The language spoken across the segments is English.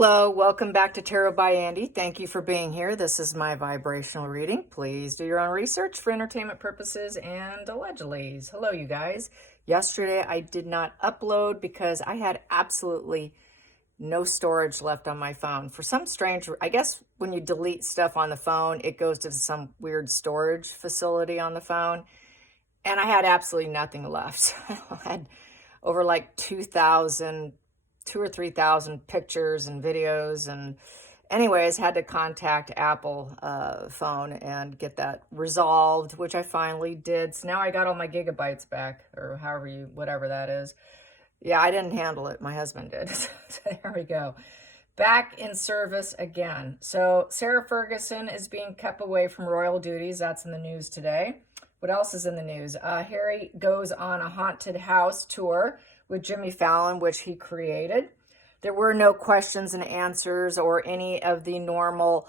Hello, welcome back to Tarot by Andy. Thank you for being here. This is my vibrational reading. Please do your own research for entertainment purposes and allegedly. Hello, you guys. Yesterday I did not upload because I had absolutely no storage left on my phone. For some strange, I guess when you delete stuff on the phone, it goes to some weird storage facility on the phone. And I had absolutely nothing left. I had over like 2,000 or 3,000 pictures and videos, and anyways had to contact Apple phone and get that resolved, which I finally did. So now I got all my gigabytes back, or whatever that is. Yeah, I didn't handle it, my husband did. So there we go, back in service again. So Sarah Ferguson is being kept away from royal duties. That's in the news today. What else is in the news? Harry goes on a haunted house tour with Jimmy Fallon, which he created. There were no questions and answers or any of the normal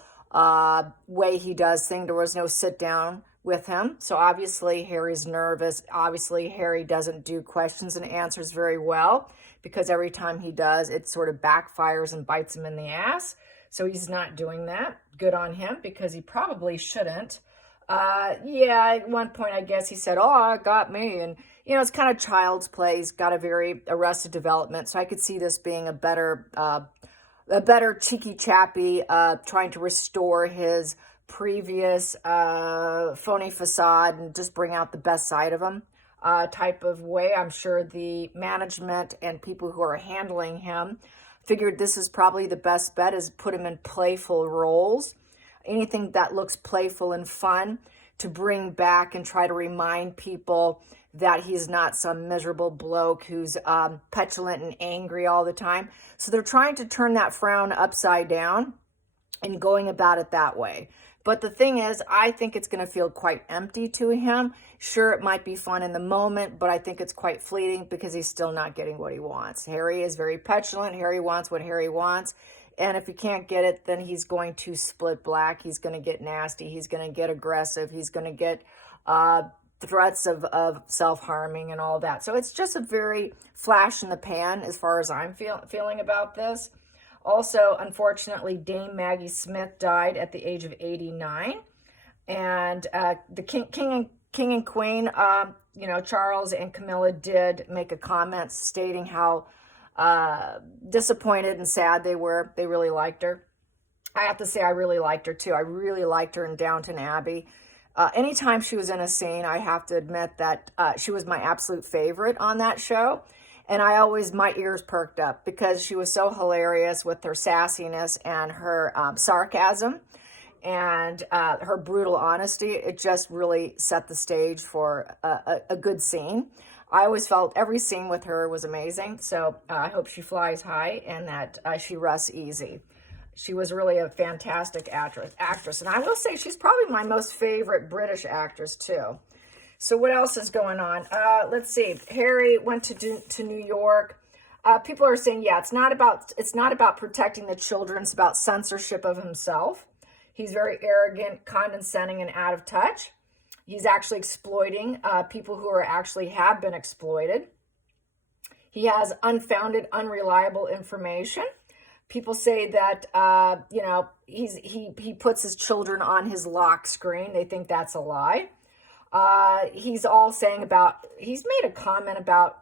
way he does things. There was no sit down with him. So obviously Harry's nervous. Obviously Harry doesn't do questions and answers very well, because every time he does, it sort of backfires and bites him in the ass. So he's not doing that. Good on him, because he probably shouldn't. Yeah, at one point, I guess he said, "Oh, it got me." And, you know, it's kind of child's play. He's got a very Arrested Development. So I could see this being a better cheeky chappy, trying to restore his previous, phony facade and just bring out the best side of him, type of way. I'm sure the management and people who are handling him figured this is probably the best bet, is put him in playful roles. Anything that looks playful and fun, to bring back and try to remind people that he's not some miserable bloke who's petulant and angry all the time. So they're trying to turn that frown upside down and going about it that way. But the thing is, I think it's going to feel quite empty to him. Sure, it might be fun in the moment, but I think it's quite fleeting, because he's still not getting what he wants. Harry is very petulant. Harry wants what Harry wants. And if he can't get it, then he's going to split black. He's going to get nasty. He's going to get aggressive. He's going to get threats of self-harming and all that. So it's just a very flash in the pan as far as I'm feeling about this. Also, unfortunately, Dame Maggie Smith died at the age of 89. And the king and queen, Charles and Camilla, did make a comment stating how disappointed and sad they were. They really liked her. I have to say, I really liked her too. I really liked her in Downton Abbey. Anytime she was in a scene, I have to admit that she was my absolute favorite on that show. And my ears perked up, because she was so hilarious with her sassiness and her sarcasm and her brutal honesty. It just really set the stage for a good scene. I always felt every scene with her was amazing. So I hope she flies high and that she rests easy. She was really a fantastic actress. And I will say she's probably my most favorite British actress too. So what else is going on? Let's see. Harry went to New York. People are saying, yeah, it's not about protecting the children. It's about censorship of himself. He's very arrogant, condescending, and out of touch. He's actually exploiting people who have been exploited. He has unfounded, unreliable information. People say that, he puts his children on his lock screen. They think that's a lie. He's made a comment about,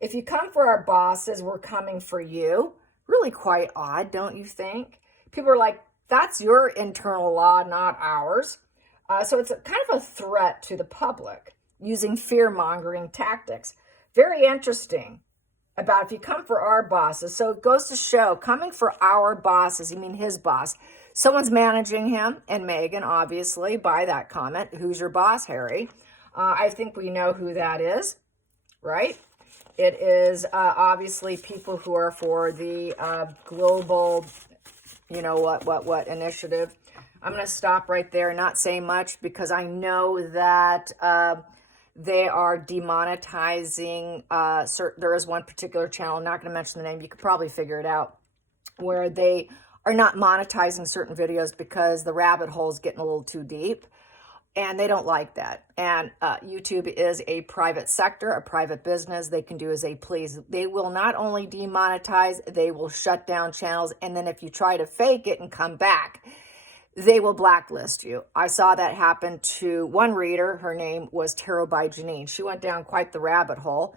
if you come for our bosses, we're coming for you. Really quite odd, don't you think? People are like, that's your internal law, not ours. So it's kind of a threat to the public, using fear-mongering tactics. Very interesting about, if you come for our bosses. So it goes to show, coming for our bosses, you mean his boss. Someone's managing him and Meghan, obviously, by that comment. Who's your boss, Harry? I think we know who that is, right? It is obviously people who are for the global, what initiative. I'm going to stop right there, not say much, because I know that they are demonetizing. There is one particular channel, I'm not going to mention the name, you could probably figure it out, where they are not monetizing certain videos because the rabbit hole is getting a little too deep. And they don't like that. And YouTube is a private sector, a private business. They can do as they please. They will not only demonetize, they will shut down channels. And then if you try to fake it and come back, they will blacklist you. I saw that happen to one reader. Her name was Tarot by Janine. She went down quite the rabbit hole.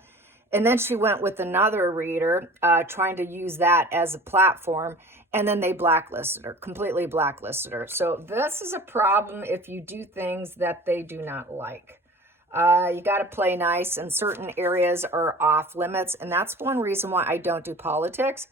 And then she went with another reader trying to use that as a platform. And then they blacklisted her, completely blacklisted her. So this is a problem if you do things that they do not like. You got to play nice, and certain areas are off limits. And that's one reason why I don't do politics.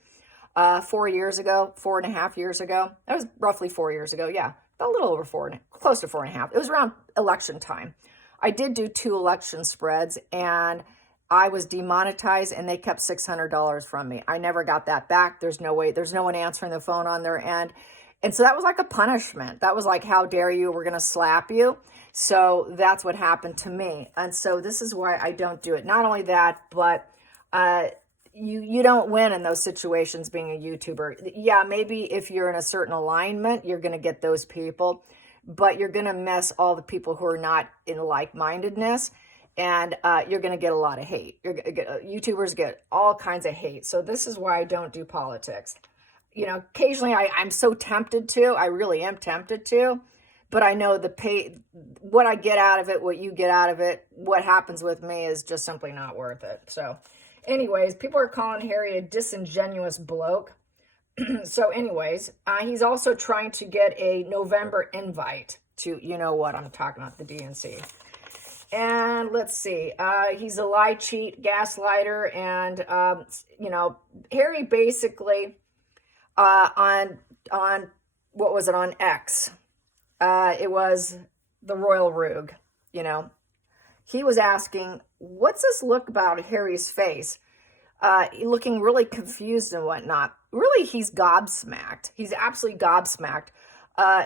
4 years ago, 4.5 years ago, that was roughly 4 years ago. Yeah, a little over four, close to 4.5. It was around election time. I did do 2 election spreads, and I was demonetized, and they kept $600 from me. I never got that back. There's no way. There's no one answering the phone on their end. And so that was like a punishment. That was like, how dare you? We're going to slap you. So that's what happened to me. And so this is why I don't do it. Not only that, but you don't win in those situations being a YouTuber. Yeah, maybe if you're in a certain alignment, you're going to get those people, but you're going to miss all the people who are not in like-mindedness. And you're going to get a lot of hate. YouTubers get all kinds of hate. So this is why I don't do politics. You know, occasionally I'm so tempted to. I really am tempted to. But I know what I get out of it, what you get out of it, what happens with me is just simply not worth it. So anyways, people are calling Harry a disingenuous bloke. So anyways, he's also trying to get a November invite to, you know what I'm talking about, the DNC. And let's see, he's a lie, cheat, gaslighter, and, you know, Harry basically, on what was it, on X, it was the Royal Rug, you know, he was asking, what's this look about Harry's face? Looking really confused and whatnot. Really, he's gobsmacked. He's absolutely gobsmacked.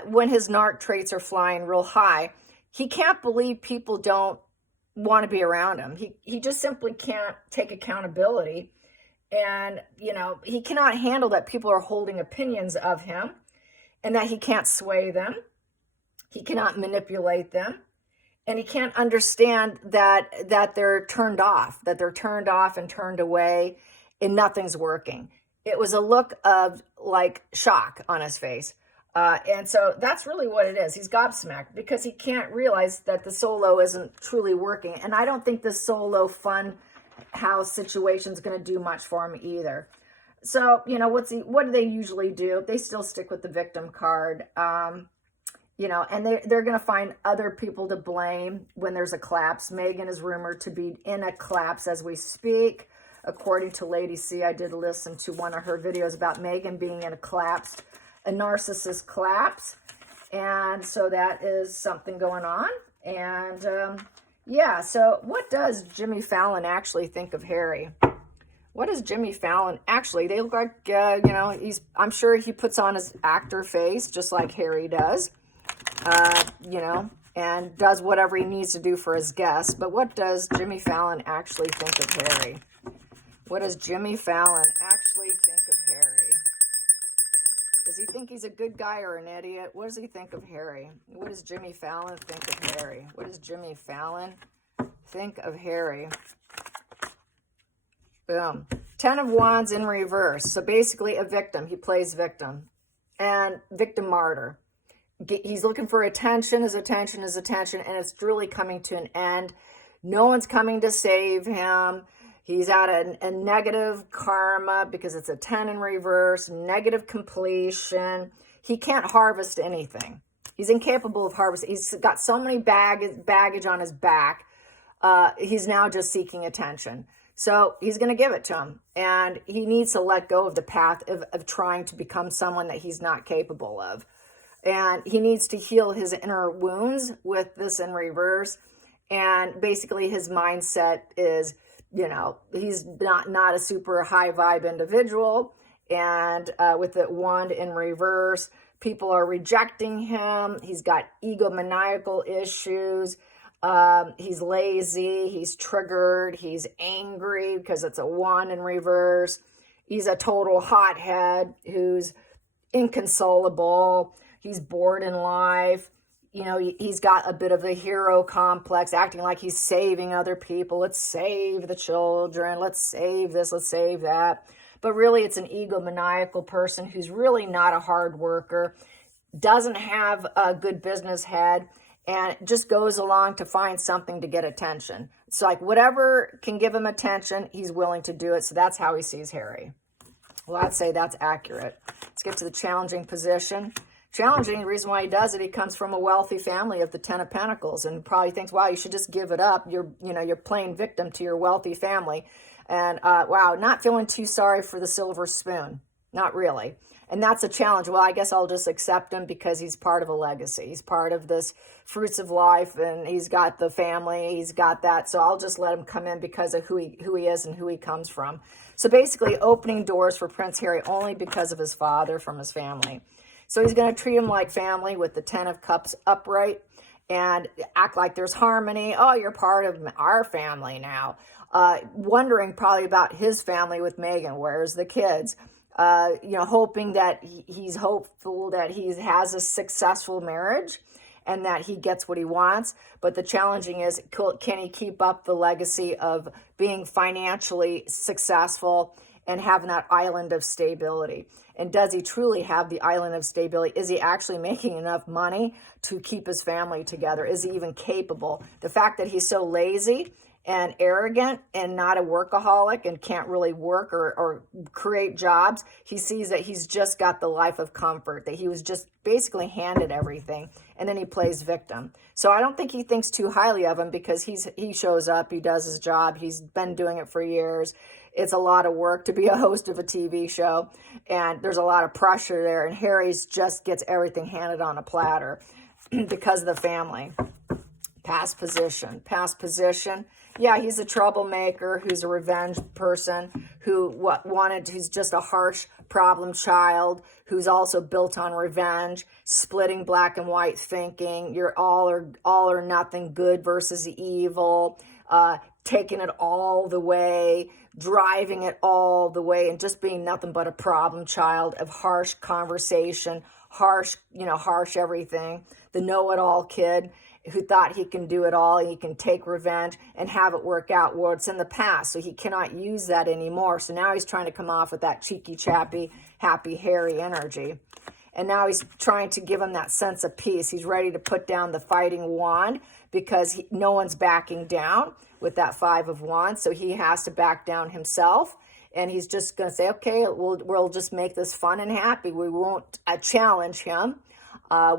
When his narc traits are flying real high, he can't believe people don't want to be around him. He just simply can't take accountability. And, you know, he cannot handle that people are holding opinions of him and that he can't sway them. He cannot manipulate them. And he can't understand that they're turned off, and turned away, and nothing's working. It was a look of like shock on his face. And so that's really what it is. He's gobsmacked because he can't realize that the solo isn't truly working. And I don't think the solo fun house situation is going to do much for him either. So, you know, what do they usually do? They still stick with the victim card. You know, and they're going to find other people to blame when there's a collapse. Meghan is rumored to be in a collapse as we speak. According to Lady C, I did listen to one of her videos about Meghan being in a narcissist collapse. And so that is something going on. And yeah, so what does Jimmy Fallon actually think of Harry? What does Jimmy Fallon actually, they look like, you know, I'm sure he puts on his actor face just like Harry does. You know, and does whatever he needs to do for his guests. But what does Jimmy Fallon actually think of Harry? What does Jimmy Fallon actually think of Harry? Does he think he's a good guy or an idiot? What does he think of Harry? What does Jimmy Fallon think of Harry? What does Jimmy Fallon think of Harry? Boom. 10 of Wands in reverse. So basically a victim. He plays victim. And victim martyr. He's looking for attention, and it's really coming to an end. No one's coming to save him. He's at a negative karma because it's a 10 in reverse, negative completion. He can't harvest anything. He's incapable of harvesting. He's got so many baggage on his back. He's now just seeking attention. So he's going to give it to him. And he needs to let go of the path of trying to become someone that he's not capable of. And he needs to heal his inner wounds with this in reverse. And basically his mindset is, you know, he's not a super high vibe individual. And with the wand in reverse, people are rejecting him. He's got egomaniacal issues. He's lazy. He's triggered. He's angry because it's a wand in reverse. He's a total hothead who's inconsolable. He's bored in life. You know, he's got a bit of a hero complex, acting like he's saving other people. Let's save the children. Let's save this. Let's save that. But really, it's an egomaniacal person who's really not a hard worker, doesn't have a good business head, and just goes along to find something to get attention. It's like whatever can give him attention, he's willing to do it. So that's how he sees Harry. Well, I'd say that's accurate. Let's get to the challenging position. Challenging, the reason why he does it, he comes from a wealthy family of the Ten of Pentacles, and probably thinks, wow, you should just give it up. You're playing victim to your wealthy family. And wow, not feeling too sorry for the silver spoon. Not really. And that's a challenge. Well, I guess I'll just accept him because he's part of a legacy. He's part of this fruits of life, and he's got the family. He's got that. So I'll just let him come in because of who he is and who he comes from. So basically opening doors for Prince Harry only because of his father from his family. So he's going to treat him like family with the 10 of Cups upright and act like there's harmony. Oh, you're part of our family now. Wondering probably about his family with Meghan. Where's the kids? Hoping that he's hopeful that he has a successful marriage and that he gets what he wants. But the challenging is, can he keep up the legacy of being financially successful and having that island of stability? And does he truly have the island of stability? Is he actually making enough money to keep his family together? Is he even capable? The fact that he's so lazy and arrogant and not a workaholic and can't really work or create jobs, he sees that he's just got the life of comfort, that he was just basically handed everything, and then he plays victim. So I don't think he thinks too highly of him because he shows up, he does his job, he's been doing it for years. It's a lot of work to be a host of a TV show, and there's a lot of pressure there, and Harry's just gets everything handed on a platter because of the family. Past position. Yeah, he's a troublemaker who's a revenge person who's just a harsh problem child who's also built on revenge, splitting black and white thinking. You're all or nothing, good versus evil, taking it all the way, driving it all the way, and just being nothing but a problem child of harsh conversation, harsh everything. The know-it-all kid who thought he can do it all, he can take revenge and have it work out. Well, it's in the past, so he cannot use that anymore. So now he's trying to come off with that cheeky, chappy, happy, Harry energy. And now he's trying to give him that sense of peace. He's ready to put down the fighting wand because no one's backing down with that 5 of Wands. So he has to back down himself. And he's just going to say, okay, we'll just make this fun and happy. We won't challenge him.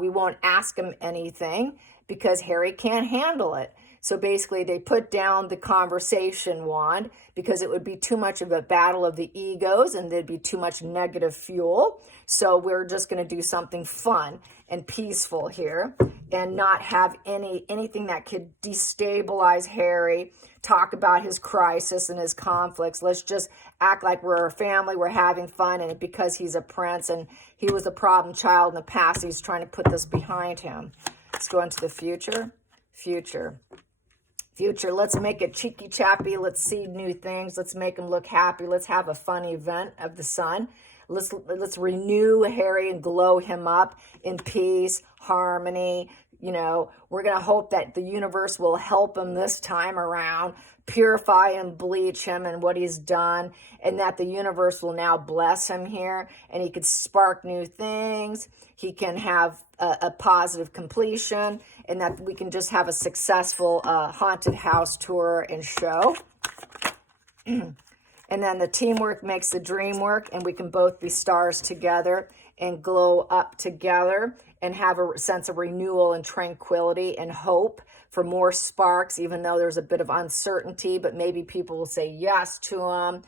We won't ask him anything, because Harry can't handle it. So basically they put down the conversation wand because it would be too much of a battle of the egos and there'd be too much negative fuel. So we're just going to do something fun and peaceful here and not have anything that could destabilize Harry, talk about his crisis and his conflicts. Let's just act like we're a family, we're having fun, and because he's a prince and he was a problem child in the past, he's trying to put this behind him. Let's go into the future. Future. Let's make it cheeky chappy. Let's see new things. Let's make him look happy. Let's have a fun event of the sun. Let's renew Harry and glow him up in peace, harmony. We're going to hope that the universe will help him this time around, purify and bleach him and what he's done, and that the universe will now bless him here, and he could spark new things. He can have a positive completion, and that we can just have a successful haunted house tour and show. And then the teamwork makes the dream work, and we can both be stars together and glow up together and have a sense of renewal and tranquility and hope for more sparks, even though there's a bit of uncertainty, but maybe people will say yes to them.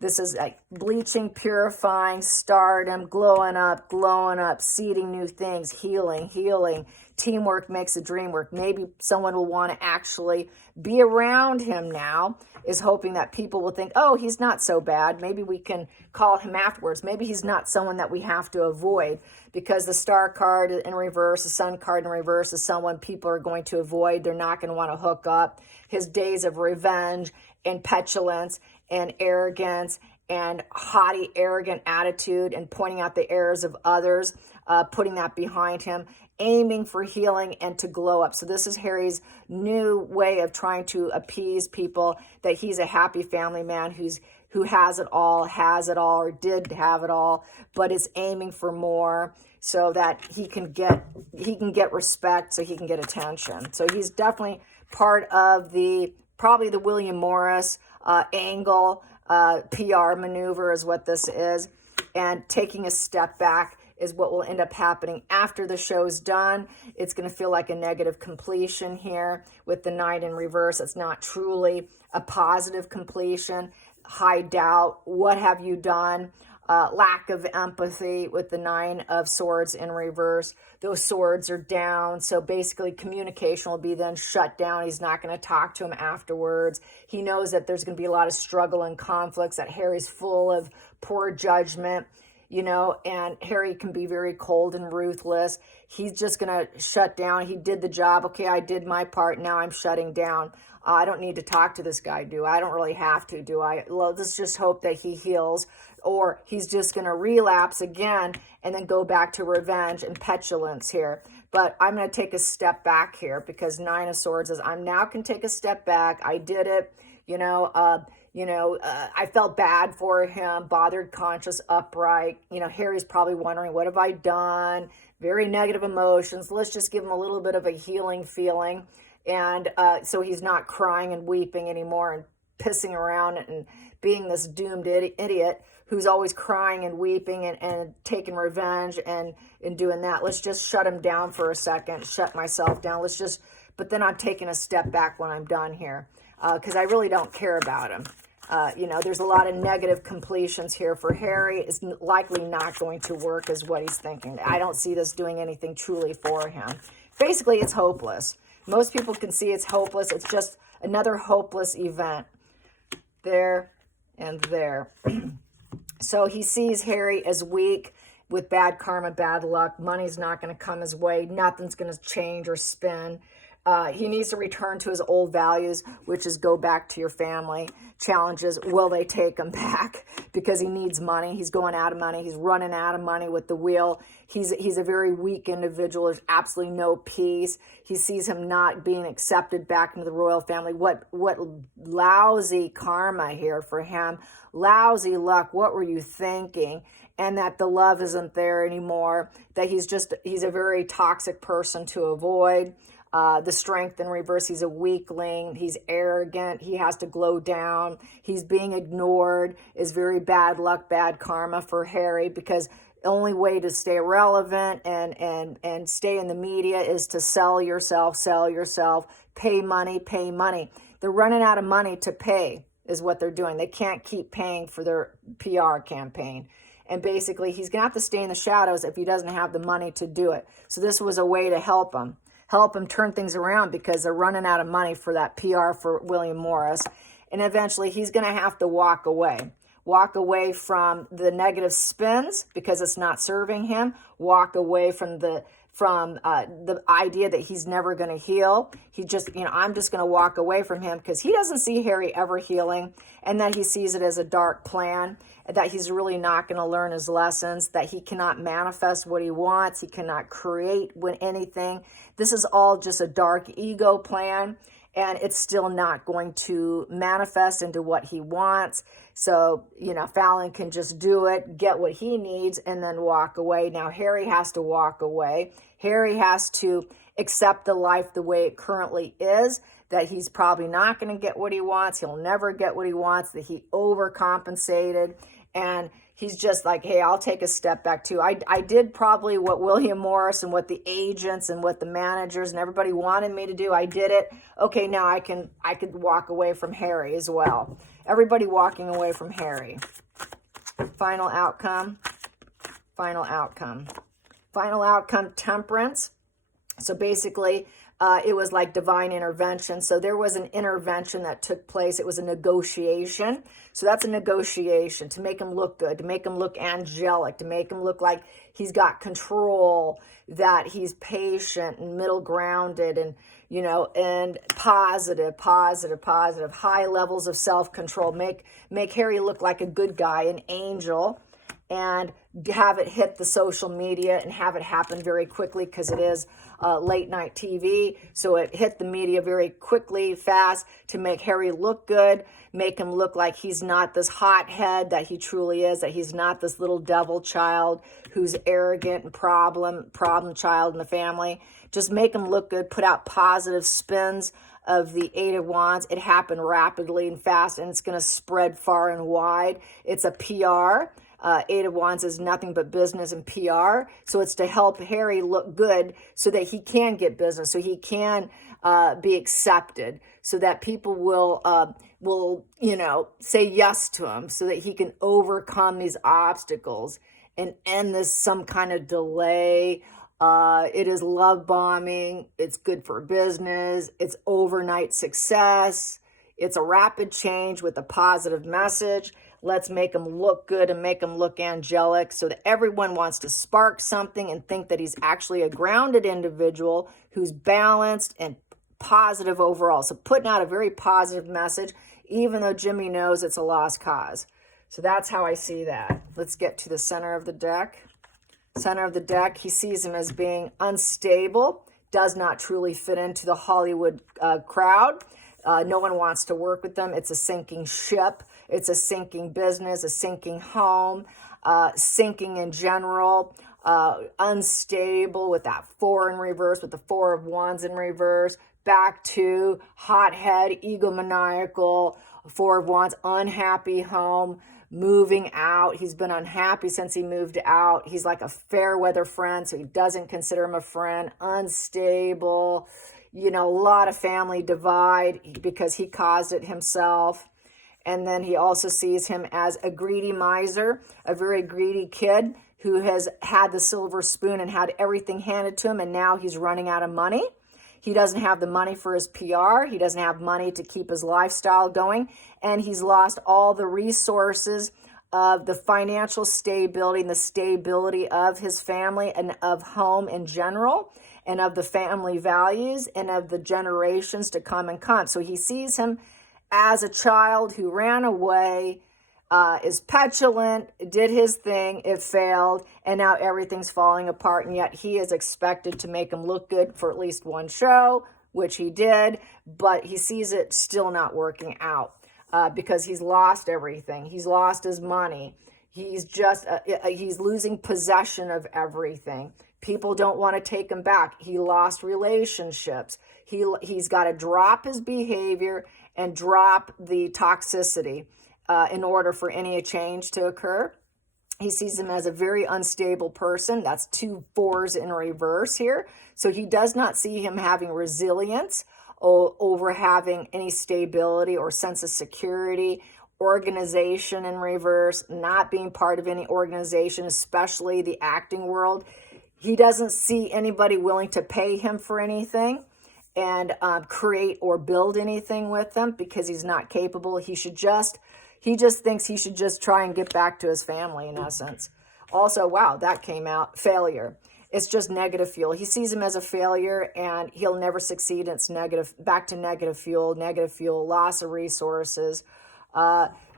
This is like bleaching, purifying, stardom, glowing up, seeding new things, healing. Teamwork makes the dream work. Maybe someone will want to actually be around him now, is hoping that people will think, oh, he's not so bad. Maybe we can call him afterwards. Maybe he's not someone that we have to avoid, because the star card in reverse, the sun card in reverse is someone people are going to avoid. They're not going to want to hook up. His days of revenge and petulance and arrogance and haughty, arrogant attitude and pointing out the errors of others, putting that behind him. aiming for healing and to glow up. So this is Harry's new way of trying to appease people, that he's a happy family man who has it all, or did have it all, but is aiming for more so that he can get respect, so he can get attention. So he's definitely part of probably the William Morris angle, PR maneuver is what this is. And taking a step back is what will end up happening after the show's done. It's going to feel like a negative completion here with the 9 in reverse. It's not truly a positive completion. High doubt. What have you done? Lack of empathy with the 9 of swords in reverse. Those swords are down. So basically communication will be then shut down. He's not going to talk to him afterwards. He knows that there's going to be a lot of struggle and conflicts, that Harry's full of poor judgment, and Harry can be very cold and ruthless. He's just going to shut down. He did the job. Okay, I did my part. Now I'm shutting down. I don't need to talk to this guy, do I? I don't really have to, do I? Let's just hope that he heals, or he's just going to relapse again and then go back to revenge and petulance here. But I'm going to take a step back here, because 9 of Swords is, I'm now can take a step back. I did it, I felt bad for him, bothered, conscious, upright. Harry's probably wondering, what have I done? Very negative emotions. Let's just give him a little bit of a healing feeling. And so he's not crying and weeping anymore and pissing around and being this doomed idiot who's always crying and weeping and taking revenge and doing that. Let's just shut him down for a second, shut myself down. But then I'm taking a step back when I'm done here, because I really don't care about him. There's a lot of negative completions here for Harry. It's likely not going to work, is what he's thinking. I don't see this doing anything truly for him. Basically, it's hopeless. Most people can see it's hopeless. It's just another hopeless event. There and there. So he sees Harry as weak, with bad karma, bad luck. Money's not going to come his way. Nothing's going to change or spin. He needs to return to his old values, which is go back to your family. Challenges, will they take him back? Because he needs money. He's going out of money. He's running out of money with the wheel. He's a very weak individual. There's absolutely no peace. He sees him not being accepted back into the royal family. What lousy karma here for him. Lousy luck. What were you thinking? And that the love isn't there anymore. That he's a very toxic person to avoid. The strength in reverse, he's a weakling, he's arrogant, he has to glow down, he's being ignored, is very bad luck, bad karma for Harry, because the only way to stay relevant and stay in the media is to sell yourself, pay money. They're running out of money to pay, is what they're doing. They can't keep paying for their PR campaign. And basically, he's going to have to stay in the shadows if he doesn't have the money to do it. So this was a way to help him turn things around, because they're running out of money for that PR for William Morris. And eventually he's going to have to walk away from the negative spins, because it's not serving him, walk away from the idea that he's never going to heal. He just, I'm just going to walk away from him, because he doesn't see Harry ever healing, and that he sees it as a dark plan, that he's really not going to learn his lessons, that he cannot manifest what he wants, he cannot create anything. This is all just a dark ego plan, and it's still not going to manifest into what he wants. So, Fallon can just do it, get what he needs, and then walk away. Now, Harry has to walk away. Harry has to accept the life the way it currently is, that he's probably not going to get what he wants. He'll never get what he wants, that he overcompensated. And he's just like, hey, I'll take a step back too. I did probably what William Morris and what the agents and what the managers and everybody wanted me to do. I did it. Okay, now I could walk away from Harry as well. Everybody walking away from Harry. Final outcome, temperance. So basically, it was like divine intervention. So there was an intervention that took place. It was a negotiation. So that's a negotiation to make him look good, to make him look angelic, to make him look like he's got control, that he's patient and middle grounded and, and positive, high levels of self-control. Make Harry look like a good guy, an angel. and have it hit the social media and have it happen very quickly, because it is late night TV. So it hit the media very quickly, fast, to make Harry look good, make him look like he's not this hothead that he truly is, that he's not this little devil child who's arrogant and problem child in the family. Just make him look good, put out positive spins of the Eight of Wands. It happened rapidly and fast, and it's going to spread far and wide. It's a PR. Eight of Wands is nothing but business and PR. So it's to help Harry look good so that he can get business, so he can be accepted, so that people will say yes to him, so that he can overcome these obstacles and end this some kind of delay. It is love bombing. It's good for business. It's overnight success. It's a rapid change with a positive message. Let's make him look good and make him look angelic, so that everyone wants to spark something and think that he's actually a grounded individual who's balanced and positive overall. So putting out a very positive message, even though Jimmy knows it's a lost cause. So that's how I see that. Let's get to the center of the deck. Center of the deck, he sees him as being unstable, does not truly fit into the Hollywood crowd. No one wants to work with them. It's a sinking ship. It's a sinking business, a sinking home, sinking in general, unstable with that 4 in reverse, with the 4 of Wands in reverse, back to hothead, egomaniacal, 4 of Wands, unhappy home, moving out. He's been unhappy since he moved out. He's like a fair weather friend, so he doesn't consider him a friend. Unstable, a lot of family divide because he caused it himself. And then he also sees him as a greedy miser, a very greedy kid who has had the silver spoon and had everything handed to him, and now he's running out of money. He doesn't have the money for his PR. He doesn't have money to keep his lifestyle going. And he's lost all the resources of the financial stability and the stability of his family and of home in general, and of the family values and of the generations to come and come. So he sees him as a child who ran away, is petulant, did his thing, it failed, and now everything's falling apart, and yet he is expected to make him look good for at least one show, which he did, but he sees it still not working out because he's lost everything. He's lost his money. He's losing possession of everything. People don't want to take him back. He lost relationships. He's got to drop his behavior and drop the toxicity in order for any change to occur. He sees him as a very unstable person. That's 2 4s in reverse here. So he does not see him having resilience over having any stability or sense of security. Organization in reverse, not being part of any organization, especially the acting world. He doesn't see anybody willing to pay him for anything and create or build anything with him because he's not capable. He just thinks he should just try and get back to his family, in essence. Also, wow, that came out. Failure. It's just negative fuel. He sees him as a failure and he'll never succeed. It's negative, back to negative fuel, loss of resources.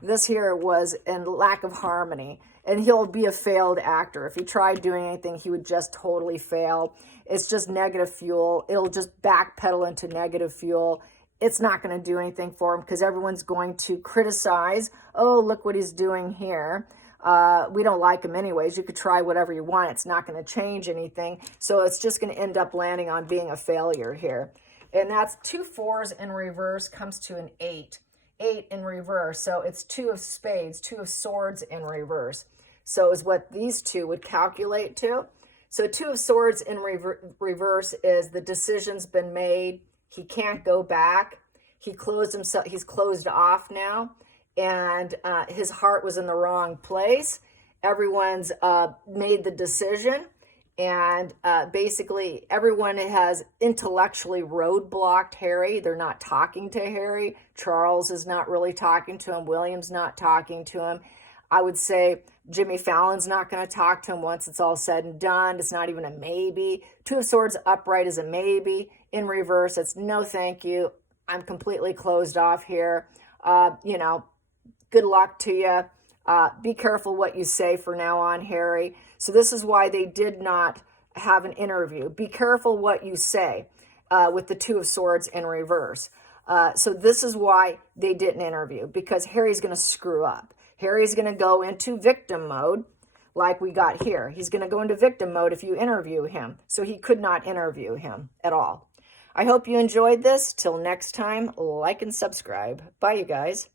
This here was in lack of harmony. And he'll be a failed actor. If he tried doing anything, he would just totally fail. It's just negative fuel. It'll just backpedal into negative fuel. It's not going to do anything for him because everyone's going to criticize. Oh, look what he's doing here. We don't like him anyways. You could try whatever you want. It's not going to change anything. So it's just going to end up landing on being a failure here. And that's 2 4s in reverse comes to an 8. 8 in reverse. So it's 2 of spades, 2 of swords in reverse. So is what these two would calculate to. So 2 of swords in reverse is the decision's been made. He can't go back. He closed himself. He's closed off now. And his heart was in the wrong place. Everyone's made the decision. And basically everyone has intellectually roadblocked Harry. They're not talking to Harry. Charles is not really talking to him. William's not talking to him. I would say Jimmy Fallon's not going to talk to him once it's all said and done. It's not even a maybe. 2 of swords upright is a maybe. In reverse, it's no thank you. I'm completely closed off here. Good luck to you. Be careful what you say from now on, Harry. So this is why they did not have an interview. Be careful what you say with the Two of Swords in reverse. So this is why they didn't interview, because Harry's going to screw up. Harry's going to go into victim mode like we got here. He's going to go into victim mode if you interview him. So he could not interview him at all. I hope you enjoyed this. Till next time, like and subscribe. Bye, you guys.